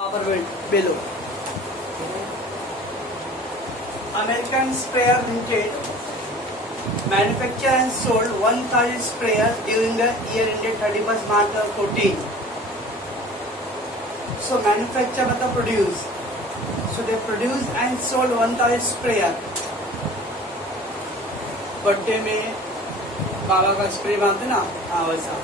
Upper below. American Sprayer Limited manufactured and sold 1,000 sprayers during the year ended 31st March 2014. So manufacture मतलब produce. So they produced and sold 1,000 sprayer. Birthday में बाबा का spray मारते ना, हाँ वैसा।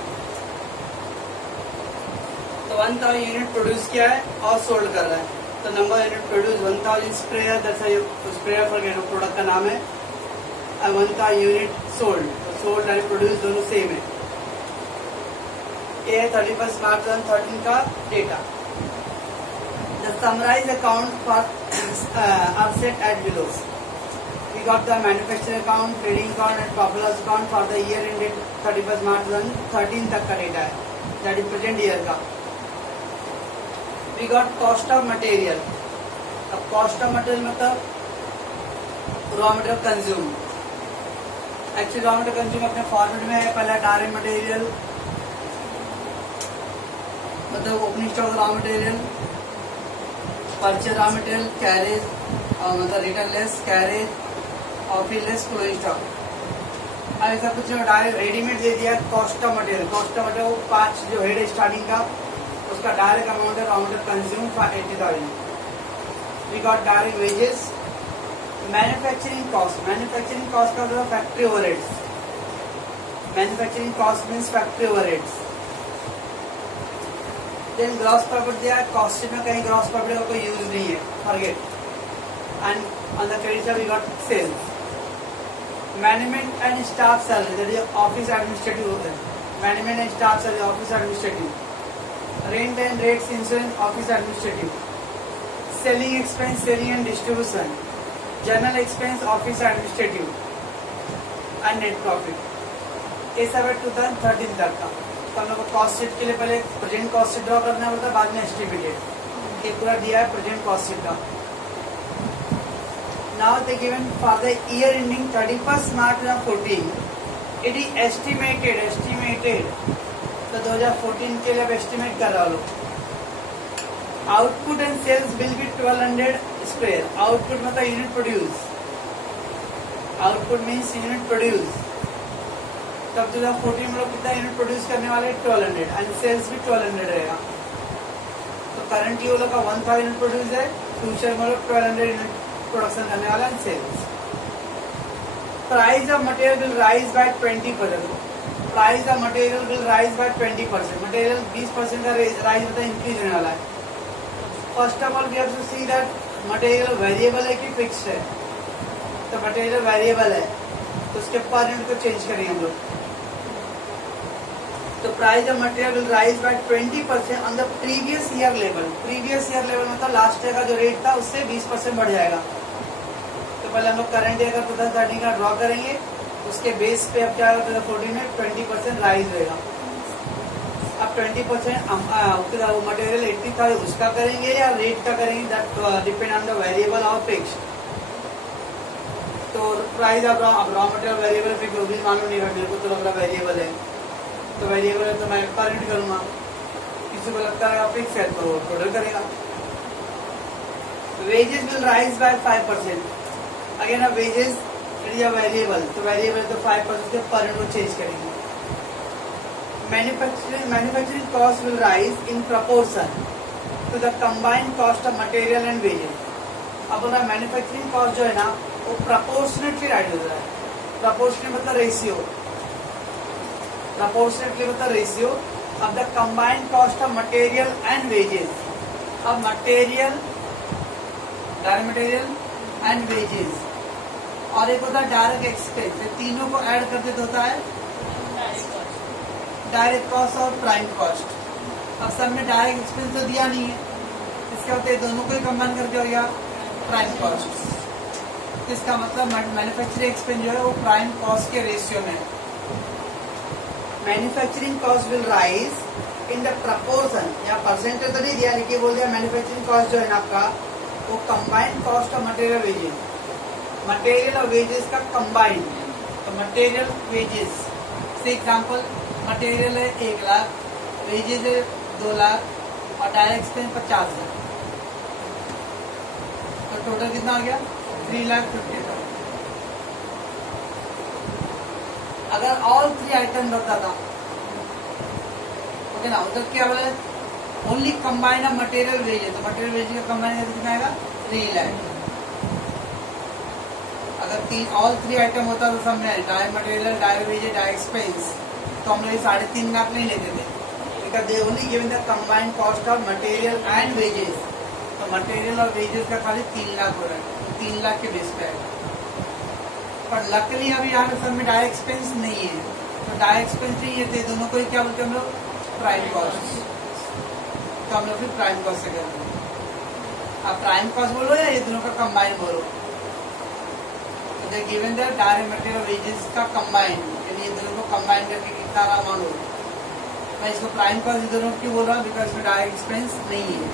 तो 1,000 unit produce किया है और सोल्ड कर रहा है। तो number unit produce 1,000 sprayer, that's sprayer for product का नाम है। 1,000 यूनिट सोल्ड, तो सोल्ड एंड प्रोड्यूस दोनों सेम है। ये 31 मार्च 2013 का data. The summarized account for are set at below. We got the manufacturing account, trading account and profit loss account for the year ended 31st March 2013 तक का data है, that is present year का। We got cost of material. अब cost of material मतलब raw material consume। Actually raw material consume अपने format में है। पहला डायरेक्ट मटेरियल मतलब opening stock raw material, purchase raw material, carriage मतलब रिटर्न लेस, कैरेज और फिर लेस क्लोजिंग स्टॉक। ऐसा कुछ डायरेक्ट रेडीमेड दे दिया। Cost of material, cost of material 5 जो हेड है स्टार्टिंग का, उसका डायरेक्ट अमाउंट है raw material consume for 80,000। We got direct wages. Manufacturing cost, manufacturing cost का मतलब factory overheads. Manufacturing cost means factory overheads. Then gross profit दिया। Cost sheet में कहीं ग्रॉस प्रॉफिट का कोई यूज नहीं है, forget. And on the credit side we got sales. Management and staff salary, that is office administrative होता है। Management and staff salary office administrative. Rent and rates insurance office administrative. Selling expense selling and distribution. General expense office administrative and net profit. ये सब है 2013 तक का। तो हम लोग को कॉस्ट शीट के लिए पहले प्रेजेंट कॉस्ट शीट ड्रॉ करना पड़ता है, बाद में एस्टिमेटेड। ये पूरा दिया है प्रेजेंट कॉस्ट शीट का। Now they given for the year ending 31st March 2014 it is estimated. तो 2014 के लिए अब एस्टिमेट कर रहा हूँ लोग। Output and sales will be 1200 sprayer. Output मतलब unit produce. Output means unit produce. तब 2014 में लोग कितना यूनिट प्रोड्यूस करने वाले 1200 एंड सेल्स भी 1200 रहेगा। तो करंटली वो लोग का 1,000 यूनिट प्रोड्यूस है, फ्यूचर में लोग 1200 यूनिट प्रोडक्शन करने वाला and sales. Price of material will rise by 20%। Price of material will rise by 20%। Material 20% का राइज मतलब इंक्रीज होने वाला है। First of all we have to see that material variable है कि फिक्स्ड है। तो मटेरियल वेरिएबल है तो उसके पर यूनिट को चेंज करेंगे हम लोग। तो price of material will rise by 20% on the previous year level. Previous year level मतलब लास्ट ईयर का जो रेट था उससे 20% बढ़ जाएगा। तो पहले हम लोग करंट ईयर का 2013 का ड्रॉ करेंगे, उसके बेस पे अब क्या होगा 2014 में 20% राइज होगा। अब 20% वो मटेरियल 80 था उसका करेंगे या रेट का करेंगे, that depend on the variable और फिक्स्ड। तो price of raw material variable fix वो भी मालूम नहीं है मेरे को, तो लग रहा वेरिएबल है। तो वेरिएबल है तो मैं पर यूनिट करूंगा। किसी को लगता है फिक्स है तो टोटल करेगा। Wages will rise by 5%। Again अब wages it is a variable, तो वेरिएबल तो 5% से पर यूनिट को चेंज करेंगे। Manufacturing cost will rise in proportion to the combined cost of material and wages. अब बोला मैन्युफैक्चरिंग कॉस्ट जो है ना वो प्रपोर्शनेटली राइज हो रहा है। प्रपोर्शनेट मतलब रेशियो, proportionately मतलब ratio of the combined cost of material and wages. अब material, direct material and wages और एक होता है डायरेक्ट एक्सपेंस। तीनों को ऐड करते तो होता है डायरेक्ट कॉस्ट और प्राइम कॉस्ट। अब सब में डायरेक्ट एक्सपेंस तो दिया नहीं है, इसका होता है दोनों को ही कंबाइन करके हो गया प्राइम कॉस्ट। इसका मतलब मैन्युफैक्चरिंग एक्सपेंस जो है वो प्राइम कॉस्ट के रेशियो में है। Manufacturing cost will rise in the proportion, या परसेंटेज तो नहीं दिया लेकिन बोल दिया मैन्युफैक्चरिंग कॉस्ट जो है ना आपका वो combined cost of material wages. Material और वेजेस का कंबाइंड। तो मटेरियल वेजेस से एग्जांपल मटेरियल है 1 लाख, वेजेस है 2 लाख और डायरेक्ट एक्सपेंस 50,000। टोटल कितना आ गया 3,50,000। अगर ऑल 3 आइटम रखता था ओके ना, उधर क्या बोले only combine of material wage है, तो मटेरियल वेज का कंबाइन कितना आएगा 3 लाख। अगर ऑल 3 आइटम होता तो सब में direct material, direct wage, direct expense, तो हम लोग 3.5 लाख नहीं लेते थे, because they only given the combined cost of material and wages. तो मटेरियल और वेजेस का खाली 3 लाख हो रहा है, तो 3 लाख के बेस पे आएगा। पर लकली अभी यहाँ पे सब में डायरेक्ट एक्सपेंस नहीं है, तो डायरेक्ट एक्सपेंस नहीं है, तो दोनों को ही क्या बोलते हैं हम लोग प्राइम कॉस्ट। तो हम लोग फिर प्राइम कॉस्ट से करते हैं। आप प्राइम कॉस्ट बोलो या ये दोनों का कंबाइन बोलो, तो they given the direct material wages का कंबाइन, यानी ये दोनों को कंबाइन करके कितना अमाउंट हो। मैं इसको प्राइम कॉस्ट दोनों क्यों बोल रहा हूँ, बिकॉज इसमें डायरेक्ट एक्सपेंस नहीं है।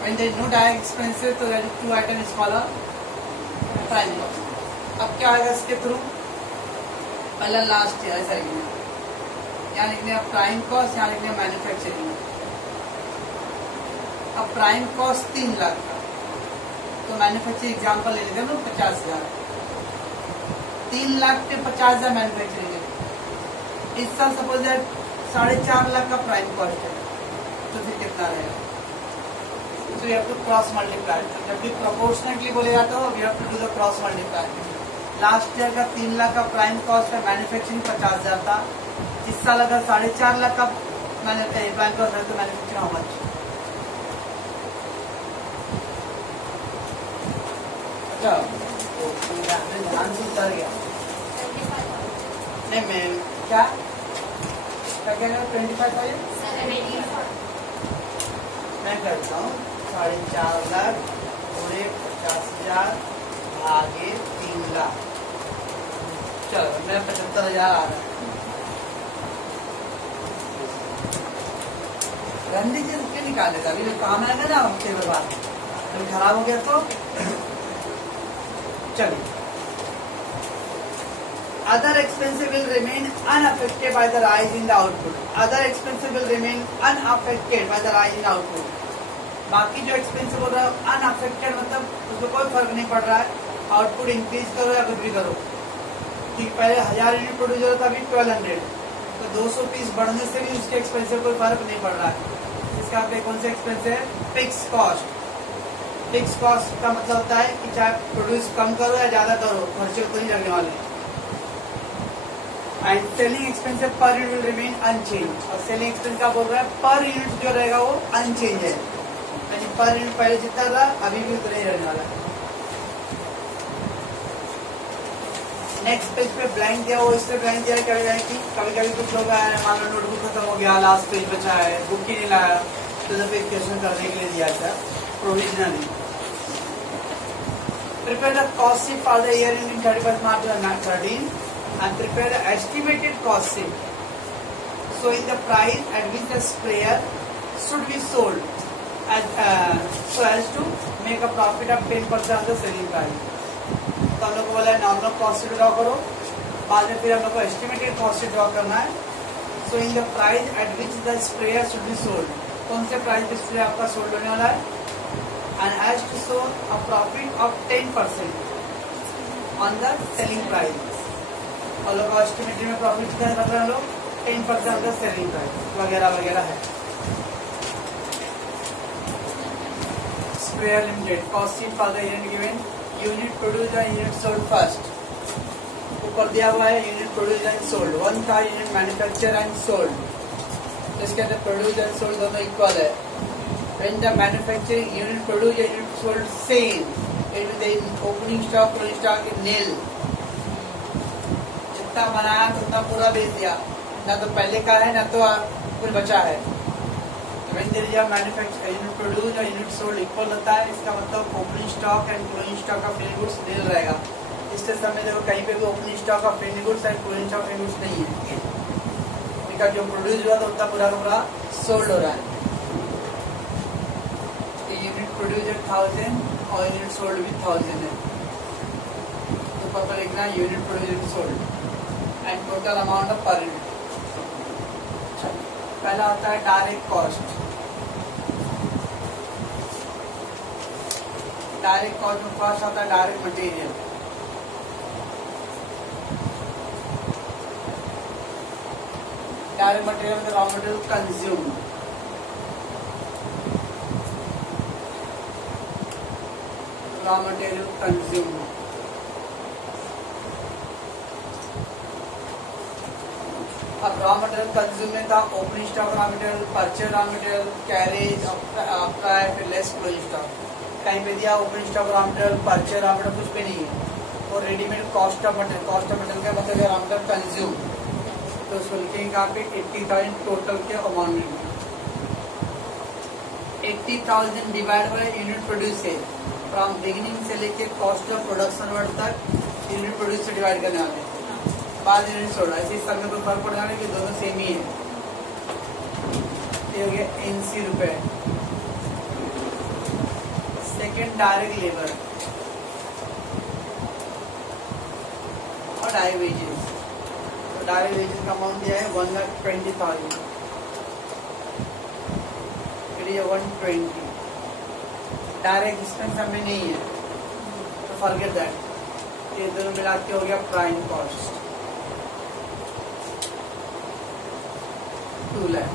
When there is no direct expenses, तो that 2 item is called prime cost. अब क्या आएगा इसके थ्रू, पहला लास्ट है ऐसा लिखना, यहाँ लिखने का प्राइम कॉस्ट, यहाँ लिखने मैन्युफैक्चरिंग। अब प्राइम कॉस्ट 3 लाख का, तो मैन्युफैक्चरिंग एग्जाम्पल ले लेते हैं ना 50,000। 3 लाख के 50,000 मैन्युफैक्चरिंग है। इस साल सपोज दैट 4.5 लाख का प्राइम कॉस्ट है, तो फिर कितना रहेगा। So you have to cross multiply. जब भी proportionately बोले जाता हो, you have to do the cross multiply. Last year का 3 लाख का प्राइम कॉस्ट है, मैन्युफैक्चरिंग 50,000 था। इस साल अगर 4.5 लाख का प्राइम कॉस्ट है, तो मैन्युफैक्चरिंग हाउ मच। अच्छा ध्यान से उतर गया नहीं, मैं क्या कह रहा हूँ 25,000 मैं करता हूँ 4.5 लाख पूरे 50,000 भागे 3 लाख, चलो मेरा 75,000 आ रहा है। रंडी जी रुक के निकाले था, अभी काम आएगा ना हफ्ते के बाद, अभी खराब हो गया तो चलिए। Other expenses will remain unaffected by the rise in the output. Other expenses will remain unaffected by the rise in the output. बाकी जो एक्सपेंसिव हो रहा है अनअफेक्टेड, मतलब उसको कोई फर्क नहीं पड़ रहा है, आउटपुट इंक्रीज करो या कुछ भी करो। ठीक, पहले 1000 यूनिट प्रोड्यूस हो रहा था, अभी 1200, तो 200 पीस बढ़ने से भी उसके एक्सपेंसिव कोई फर्क नहीं पड़ रहा है। इसका आपके कौन सा एक्सपेंस है, फिक्स कॉस्ट। फिक्स कॉस्ट का मतलब होता है कि चाहे प्रोड्यूस कम करो या ज्यादा करो, खर्चे तो नहीं लगने वाले। And selling expensive per unit will remain unchanged, और सेलिंग एक्सपेंस का बोल रहा है पर यूनिट जो रहेगा वो अनचेंज है, यानी पर यूनिट पहले जितना था अभी भी उतना ही रहने वाला है। नेक्स्ट पेज पे ब्लैंक दिया, वो इसलिए ब्लैंक दिया क्या है कि कभी कभी कुछ लोग आए, मान लो नोटबुक खत्म हो गया, लास्ट पेज बचा है, बुक ही नहीं लाया, तो जब क्वेश्चन करने के लिए दिया था provisionally. Prepare the cost sheet for the year ending 31 March 2013 and prepare the estimated cost sheet. So in the price at which the sprayer should be sold so as to make a profit of 10% of the selling price. तो हम लोग को बोला है normal cost sheet draw करो, बाद में फिर हम लोग को एस्टिमेटेड कॉस्ट शीट ड्रॉ करना है। So in the price at which the sprayer should be sold, कौन से प्राइस पे स्प्रे आपका सोल्ड होने वाला है, and has to show a profit of 10% on the selling price. और लोग एस्टिमेटेड में प्रॉफिट कितना कर रहे हैं लोग, 10% ऑफ द सेलिंग प्राइस वगैरह वगैरह है। Sprayer limited cost sheet for the year given, unit produce and unit sold first, ऊपर दिया हुआ है यूनिट प्रोड्यूस एंड सोल्ड, 1 था यूनिट मैन्युफैक्चर एंड सोल्ड, तो इसके अंदर प्रोड्यूस एंड सोल्ड दोनों इक्वल है। When the manufacturing unit produce and unit sold same, it with opening stock closing stock nil, जितना बनाया तो उतना पूरा बेच दिया, ना तो पहले का है ना तो कुछ बचा है। When there is a manufacture unit produced और unit sold equal होता है, इसका मतलब opening stock and closing stock का फिनिश गुड्स नील रहेगा। इस समय देखो कहीं पे भी ओपनिंग स्टॉक का finish goods and closing stock finish goods नहीं है, बिकॉज जो प्रोड्यूस हुआ था उतना पूरा का पूरा सोल्ड हो रहा है। यूनिट प्रोड्यूस 1000 और यूनिट सोल्ड भी 1000 है, तो पता लिखना है unit produce and sold and total amount of per unit. पहला होता है डायरेक्ट डायरेक्ट कॉस्ट में फर्स्ट आता है डायरेक्ट मटेरियल। डायरेक्ट मटेरियल में raw material consume, raw material consume. अब रॉ मटेरियल कंज्यूम में था opening stock raw material, purchase raw material, carriage आपका है, फिर लेस क्लोजिंग स्टॉक। कहीं पे दिया opening stock raw material, purchase raw material कुछ भी नहीं है। और readymade cost of material, cost of material का मतलब रॉ मटेरियल कंज्यूम, तो उसको लिखेंगे यहाँ पे 80,000 टोटल के अमाउंट में। 80,000 डिवाइड बाय यूनिट प्रोड्यूस है, फ्रॉम बिगिनिंग से लेके कॉस्ट ऑफ प्रोडक्शन वर्ड तक यूनिट प्रोड्यूस से डिवाइड करने वाले हैं, बाद यूनिट छोड़ा। ऐसे इस सब में कोई फर्क पड़ जाने कि दोनों सेम ही है। ये हो गया NC रुपए। सेकेंड डायरेक्ट लेबर और डायरेक्ट वेजेस। तो डायरेक्ट वेजेस का अमाउंट दिया है 1,20,000, फिर ये 120। डायरेक्ट एक्सपेंस हमें नहीं है तो फॉरगेट दैट। ये दोनों मिला के हो गया प्राइम कॉस्ट 2 लाख,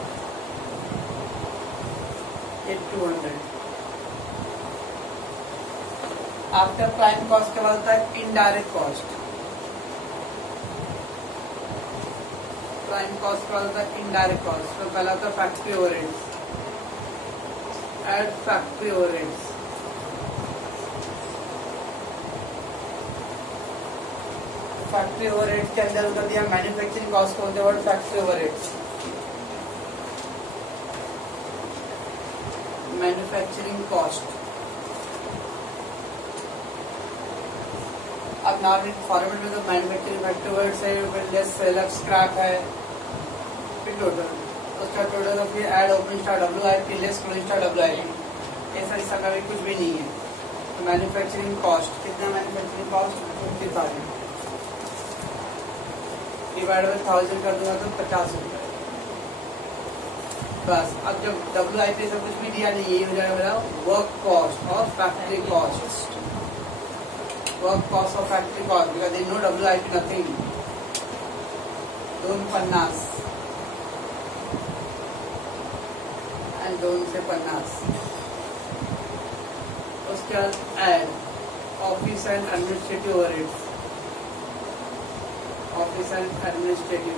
ये 200। आफ्टर प्राइम कॉस्ट के बाद होता है इनडायरेक्ट कॉस्ट। प्राइम कॉस्ट के बाद होता है इनडायरेक्ट कॉस्ट। तो पहला होता है factory overheads, add factory overheads. Factory overheads के अंदर उतर दिया मैन्युफैक्चरिंग कॉस्ट को, word factory overheads, manufacturing cost. अब नॉर्मल फॉर्मेट में तो मैन्युफैक्चरिंग फैक्ट्री ओवरहेड्स है, लेस सेल स्क्रैप है, फिर टोटल उसका टोटल तो फिर add opening stock WIP less closing stock WIP। ये सारी समय में कुछ भी नहीं है। तो मैन्युफैक्चरिंग कॉस्ट कितना, मैन्युफैक्चरिंग कॉस्ट 50,000 डिवाइड बाय 1000 कर दूंगा तो 50 रुपए बस। अब जब WIP से कुछ भी दिया नहीं, यही हो जाएगा मेरा वर्क कॉस्ट और फैक्ट्री कॉस्ट। वर्क कॉस्ट और factory cost because they no WIP nothing. 250 and 250। उसके बाद add office and administrative overheads, office and administrative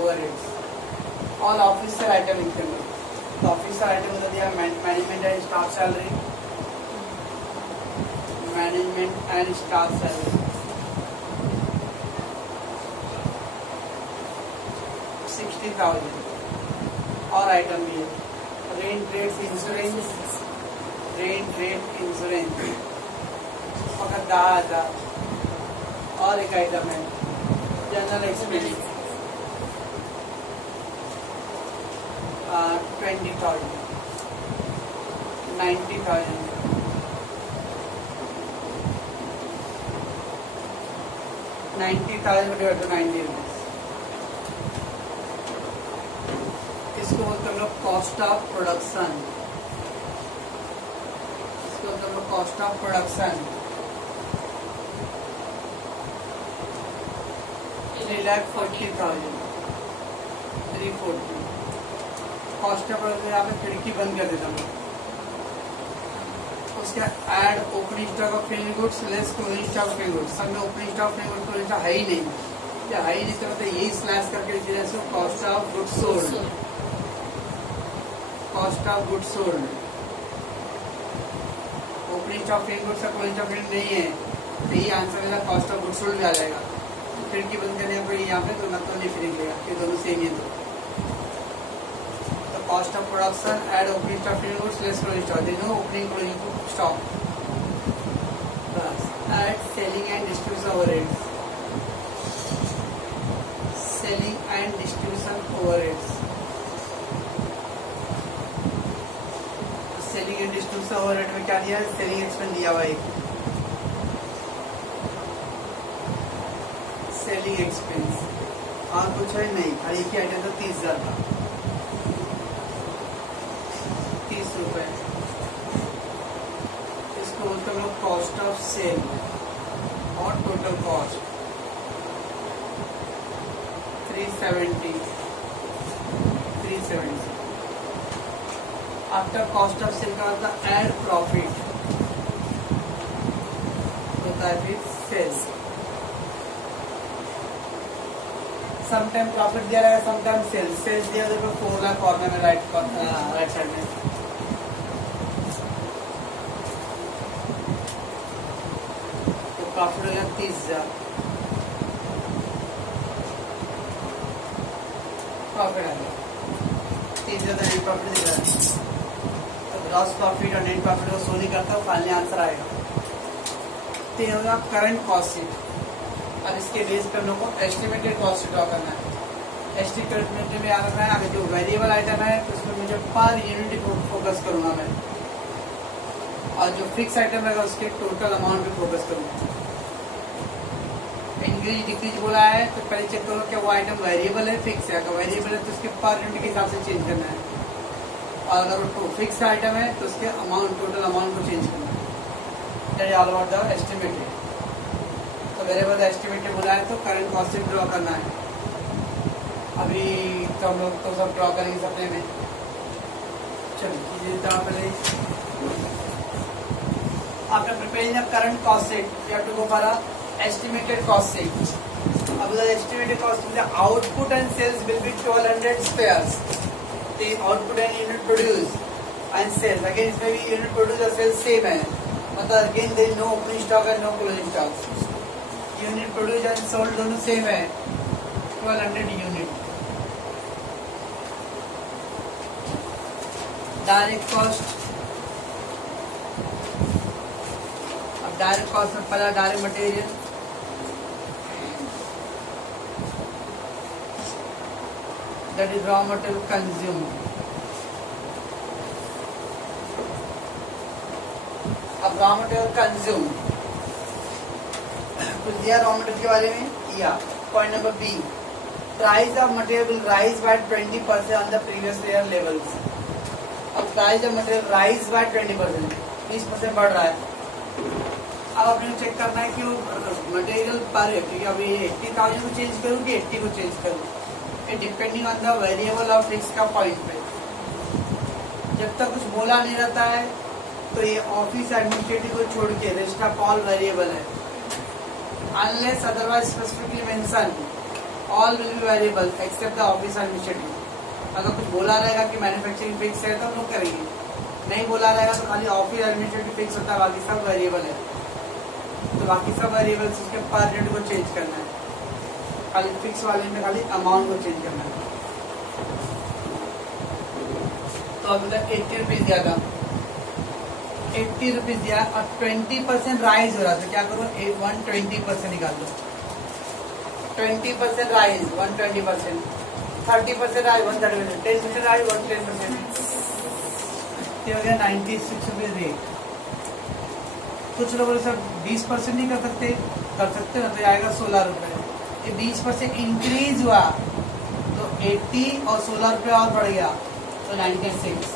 overheads, all officer item लिखेंगे। तो ऑफिसर आइटम बता दिया management and staff salary, management and staff salary 60,000। और item भी है rent rate insurance, rent rate insurance पकड़ 10,000। और एक आइटम है general expense 20,000, 90,000। Divide two 90 rupees. इसको बोलते हम लोग कॉस्ट ऑफ प्रोडक्शन, इसको बोलते हम लोग cost of production. 3,40,000, 340। Cost of production यहाँ पे खिड़की बंद कर देता हूँ। उसका add opening stock of finished goods less closing stock of finished goods. सब में ओपनिंग स्टॉक फिनिश्ड गुड्स तो है ही नहीं, क्या है ही नहीं, तो मतलब यही स्लैश करके लिख दिया इसको cost of goods sold, cost of goods sold. Opening stock finished goods का क्लोजिंग स्टॉक फिनिश्ड नहीं है, तो ये आंसर मेरा कॉस्ट ऑफ गुड्स सोल्ड में आ जाएगा। खिड़की बंद करने पर यहाँ पे तो मतलब नहीं फिनिश लेगा, ये दोनों सेम ही है। तो cost of production add opening stock finished goods less closing stock, they no opening closing stock. बस add selling and distribution overheads, selling and distribution overheads. Selling and distribution overhead में क्या दिया है, सेलिंग एक्सपेंस दिया हुआ है, selling expense. और कुछ है नहीं, और एक ही आइटम तो 30,000 का, 30 रुपए। कॉस्ट ऑफ सेल और total cost 370 after cost of sale का मतलब एड प्रॉफिट होता है फिर सेल्स। समटाइम प्रॉफिट दिया रहेगा, समटाइम सेल्स। सेल्स दिया देखो 4 लाख कॉर्नर में राइट साइड में। तो प्रॉफिट हो गया 30,000 प्रॉफिट आ गया। 30,000 नेट प्रॉफिट दिख रहा है। तो ग्रॉस प्रॉफिट और नेट प्रॉफिट को शो नहीं करता, फाइनली आंसर आएगा। तो ये होगा करंट कॉस्ट शीट। अब इसके बेस पे हम लोग को एस्टिमेटेड कॉस्ट ड्रॉ करना है। एस्टिमेटेड में आ रहा है अगर जो वेरिएबल आइटम है तो उसमें मुझे पर यूनिट फोकस करूंगा मैं, और जो फिक्स आइटम रहेगा उसके टोटल अमाउंट पे फोकस करूंगा। इंक्रीज डिक्रीज बोला है तो पहले चेक करो क्या वो आइटम वेरिएबल है फिक्स है। अगर वेरिएबल है तो उसके पर यूनिट के हिसाब से चेंज करना है, और अगर वो फिक्स आइटम है तो उसके अमाउंट टोटल अमाउंट को चेंज करना है। That is all about the estimated. तो वेरिएबल एस्टिमेटेड बोला है तो करंट कॉस्ट शीट ड्रॉ करना है। अभी तो हम लोग तो सब ड्रॉ करेंगे सपने में। चलिए पहले after preparing the current cost sheet you have to go for a estimated cost sheet. अब the estimated cost sheet, the output and sales will be 1200 spares. The output and unit produced and sales. Again, इसमें भी unit produced और sales same है. मतलब again there is no opening stock and no closing stock. Unit produced and sold दोनों same है. 1200 unit. Direct cost. अब direct cost में पहला direct material. That is raw material consumed. अब raw material consumed कुछ दिया raw material के बारे में किया। Point number B, price of material will rise by 20% on the previous year levels. अब price of material rise by 20%, 20% बढ़ रहा है। अब अपने को चेक करना है कि मटेरियल पर है, क्योंकि अभी 80,000 को चेंज करूँ कि 80 को चेंज करूँ, डिपेंडिंग ऑन द वेरिएबल और फिक्स का पॉइंट पे। जब तक कुछ बोला नहीं रहता है तो ये ऑफिस एडमिनिस्ट्रेटिव को छोड़ के रेस्ट ऑफ ऑल वेरिएबल है। Unless otherwise specifically mention all will be variable except the office administrative. अगर कुछ बोला रहेगा कि मैन्युफैक्चरिंग फिक्स है तो हम लोग करेंगे, नहीं बोला रहेगा तो खाली ऑफिस एडमिनिस्ट्रेटिव फिक्स होता है, बाकी सब वेरिएबल है। तो बाकी सब वेरिएबल्स उसके पर यूनिट को चेंज करना है, खाली फिक्स वाले में खाली अमाउंट को चेंज करना है। तो अभी तक 80 रुपीज दिया था, 80 रुपीज दिया और 20% राइज हो रहा था, क्या करो 120% निकाल दो। 20% राइज 120%, 30% राइज 130%, 10% राइज 110%, ये हो गया 96 रुपीज रेट। कुछ लोगों सर 20% नहीं कर सकते ना, तो आएगा 16 रुपए। ये 20% इंक्रीज हुआ तो 80 और 16 रुपए और बढ़ गया तो 96।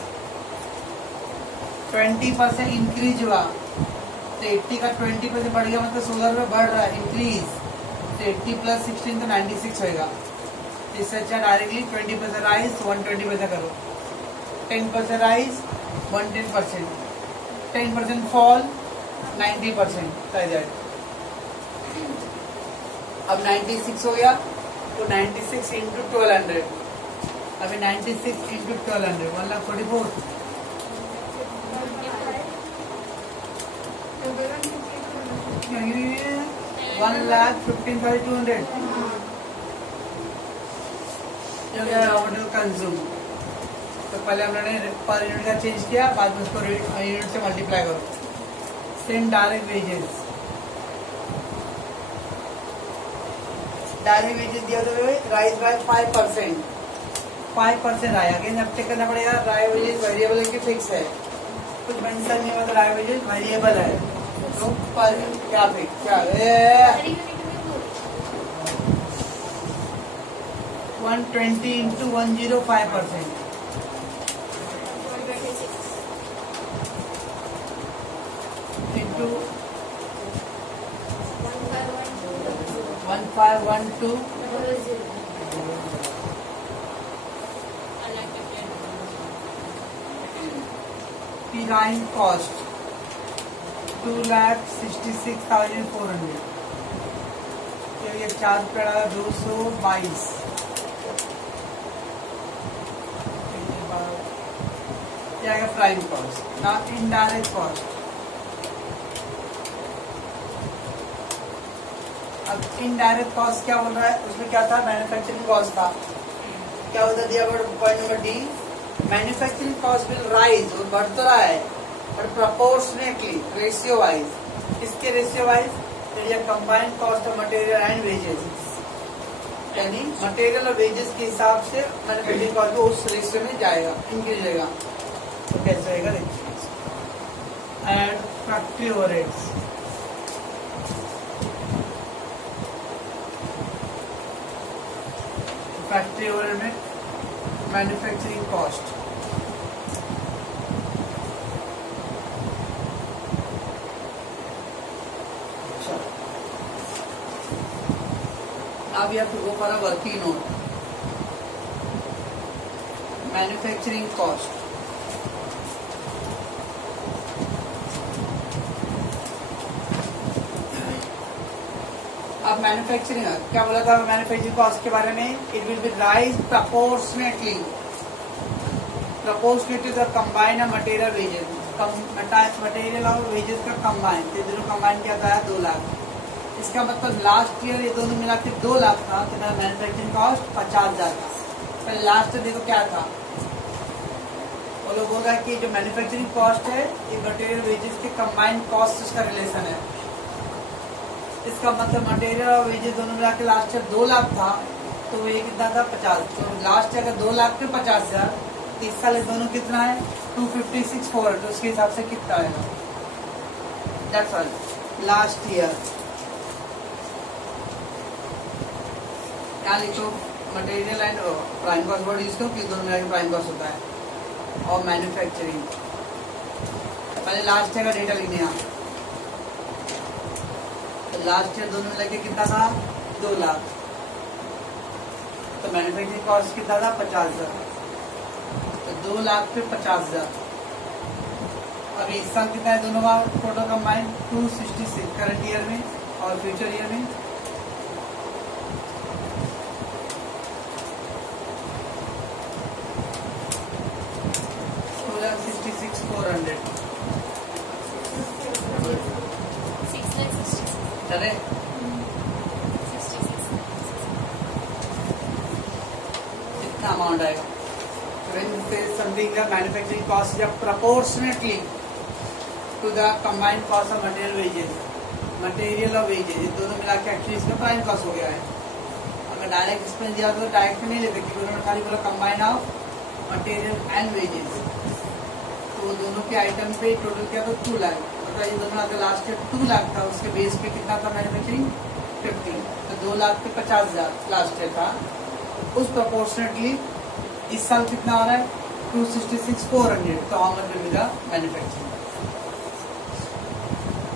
20% इंक्रीज हुआ तो 80 का 20% बढ़ गया, मतलब 16 रुपए बढ़ रहा है इंक्रीज, तो 80 प्लस 16 तो 96 होगा। इससे अच्छा डायरेक्टली 20% राइज 120% करो, 10% राइज 110%, 10% फॉल 90%। अब 96 हो गया तो 96 इंटू 1200, अभी 96 इंटू 1200 1,44,000। 1,15,200 जो गया रॉ मटेरियल कंज्यूम। तो पहले हम लोगों ने पर यूनिट का चेंज किया, बाद में उसको यूनिट से मल्टीप्लाई करो। Same direct wages, direct wages दिया तो राइज बाय 5% आया। अगेन अब चेक करना पड़ेगा राइज वेजेस वेरिएबल है कि फिक्स है, कुछ मेंशन नहीं हुआ तो राइज वेजेस वेरिएबल है तो पर क्या फिक्स क्या 120 इंटू 105% इंटू 2512 P9 cost 2,66,400. तो ये चार्ज पड़ा 222. ये आएगा प्राइम कॉस्ट. ना इनडायरेक्ट कॉस्ट. अब इनडायरेक्ट कॉस्ट क्या बोल रहा है, उसमें क्या था, मैन्युफैक्चरिंग कॉस्ट था. क्या होता दिया point number D, manufacturing cost will rise, और बढ़ तो रहा है बट प्रोपोर्शनेटली, रेशियो वाइज. किसके ratio wise, combined cost of material and wages, यानी मटेरियल और वेजेस के हिसाब से मैन्युफैक्चरिंग कॉस्ट उस रेशियो में जाएगा, इंक्रीज होगा. तो कैसे होगा, and factory overheads. Factory overhead में manufacturing cost. Now we have to go for a working note. Manufacturing cost. अब मैन्युफैक्चरिंग क्या बोला था मैन्युफैक्चरिंग कॉस्ट के बारे में, it will be rise proportionately the combine material wages. Material और wages का कंबाइन, ये दोनों कंबाइन क्या था, 2 लाख. इसका मतलब लास्ट ईयर ये दोनों मिला के 2 लाख था, तो मैन्युफैक्चरिंग कॉस्ट 50,000 था. पहले लास्ट ईयर देखो क्या था, वो लोग बोल रहा है कि जो मैन्युफैक्चरिंग कॉस्ट है ये मटेरियल वेजेस के कंबाइंड कॉस्ट का रिलेशन है. इसका मतलब मटेरियल और वेजेस दोनों मिला के लास्ट ईयर 2 लाख था, तो ये कितना था, 50. तो लास्ट ईयर का 2 लाख पे 50,000, तो इस साल दोनों कितना है, 256,400. तो उसके हिसाब से कितना आएगा, दैट्स ऑल. लास्ट ईयर क्या लिखो, material and prime cost word use करो, कि दोनों मिला के प्राइम कॉस्ट होता है. और मैन्युफैक्चरिंग, पहले लास्ट ईयर का डेटा लिखने यहाँ. तो लास्ट ईयर दोनों मिला के कितना था, 2 लाख. तो मैन्युफैक्चरिंग कॉस्ट कितना था, 50,000. तो 2 लाख पे 50,000. अभी इस साल कितना है दोनों का टोटल कंबाइंड, 266 करंट ईयर में और फ्यूचर ईयर में. चले कितना अमाउंट आएगा, समथिंग द मैन्युफैक्चरिंग कॉस्ट जब proportionately to the combined cost of material wages, material और वेजेस ये दोनों मिला के एक्चुअली इसका प्राइम कॉस्ट हो गया है. अगर डायरेक्ट एक्सपेंस दिया तो डायरेक्ट नहीं लेते, क्योंकि उन्होंने खाली बोला combined of material and wages. तो दोनों के आइटम पे टोटल क्या था, 2 लाख. ये दोनों अगर लास्ट ईयर 2 लाख था, उसके बेस पे कितना था मैन्युफैक्चरिंग, 50. तो 2 लाख पे 50,000 लास्ट ईयर था. उस प्रोपोर्शनेटली इस साल कितना हो रहा है, 266,400. तो how much will be the manufacturing.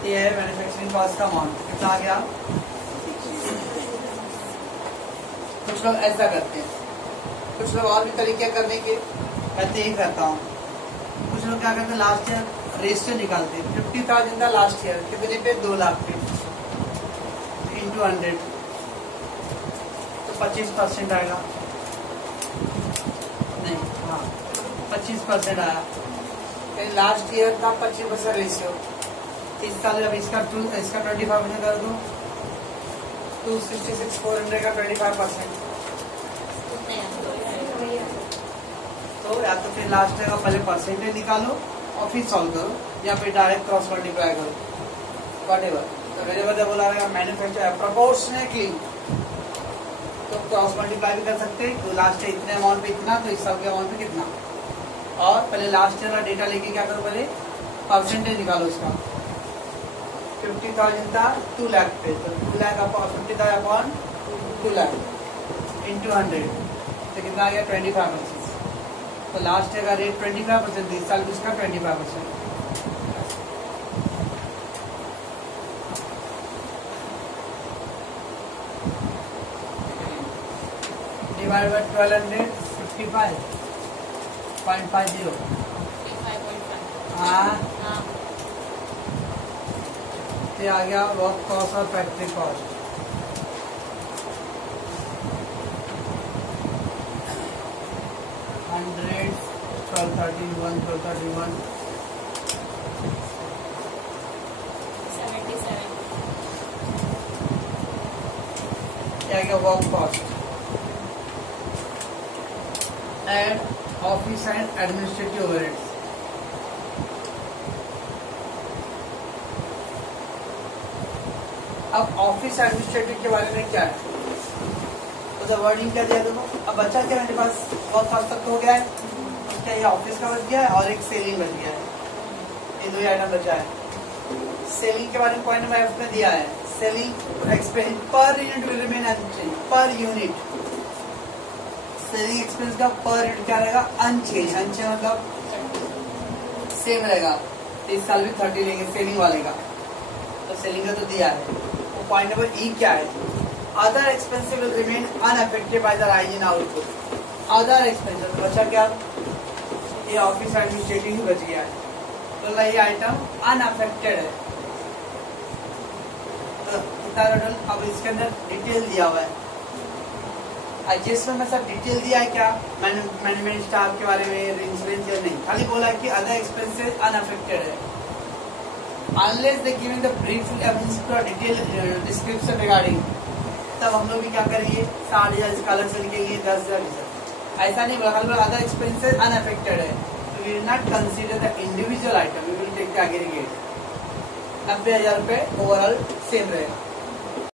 ये है मैन्युफैक्चरिंग कॉस्ट का अमाउंट. कितना आ गया. कुछ लोग ऐसा करते हैं, कुछ लोग और भी तरीके करने के, मैं तो यही करता हूँ. कुछ लोग क्या करते हैं, लास्ट ईयर रेशियो निकालते हैं. 50,000 था लास्ट ईयर, कितने पे, 2 लाख पे, इंटू 100, तो 25% आएगा. नहीं, हाँ 25% आया. लास्ट ईयर था 25% रेशियो. इस साल अब इसका 25% कर दो, 266,400 का 25%. तो या तो फिर लास्ट ईयर का पहले परसेंटेज निकालो और फिर सॉल्व करो, या फिर डायरेक्ट क्रॉस मल्टीप्लाई करो, व्हाटएवर. तो वेरिएबल जब बोला रहेगा मैन्युफैक्चर प्रोपोर्शनेटली, तो क्रॉस मल्टीप्लाई भी कर सकते हैं. तो लास्ट ईयर इतने अमाउंट पे इतना, तो इस साल के अमाउंट पे कितना. और पहले लास्ट ईयर का डेटा लेके क्या करो, पहले परसेंटेज निकालो इसका. 50,000 था 2 लाख पे, तो 2 लाख 50,000 अपॉन 2 लाख इंटू 100, तो कितना आ गया, 25%. तो लास्ट ईयर का रेट 25%, इस साल इसका 25%. डिवाइड बाय 1200 55.50 हाँ ये आ गया वर्क कॉस्ट और फैक्ट्री कॉस्ट। हंड्रेड 1231 क्या क्या work cost and office and administrative overheads. अब ऑफिस एडमिनिस्ट्रेटिव के बारे में क्या है, तो वर्डिंग क्या दिया देखो। अब बच्चा क्या मेरे पास वर्क कॉस्ट तक हो गया है, क्या ये ऑफिस का बच गया है और एक सेलिंग बच गया है, ये दो आइटम बचा है। सेलिंग के बारे में पॉइंट नंबर एफ में दिया है, selling expense per unit will remain unchanged. Per unit selling expense का पर यूनिट क्या रहेगा, अनचेंज। अनचेंज मतलब सेम रहेगा। इस साल भी 30 लेंगे सेलिंग वाले का, तो सेलिंग का तो दिया है। तो पॉइंट नंबर ई क्या है, other expenses will remain unaffected by the rise in output. Other expenses बचा क्या, ये ऑफिस एडमिनिस्ट्रेटिव ही बच गया है, तो ये आइटम अनअफेक्टेड है। तो कितना टोटल, अब इसके अंदर डिटेल दिया हुआ है। जिसमें मैं सब डिटेल दिया है क्या, मैनेजमेंट स्टाफ के बारे में, इंश्योरेंस या नहीं, खाली बोला है कि अदर एक्सपेंसेस अनअफेक्टेड है। Unless they given the brief detail description regarding, तब हम लोग भी क्या करेंगे 60,000 इसका अलग से लिखेंगे, 10,000 ऐसा नहीं बोला, खाली अदर एक्सपेंसेस अनअफेक्टेड है। तो we will not consider the individual item, we will take the aggregate. 90,000 रुपए ओवरऑल सेम रहेगा।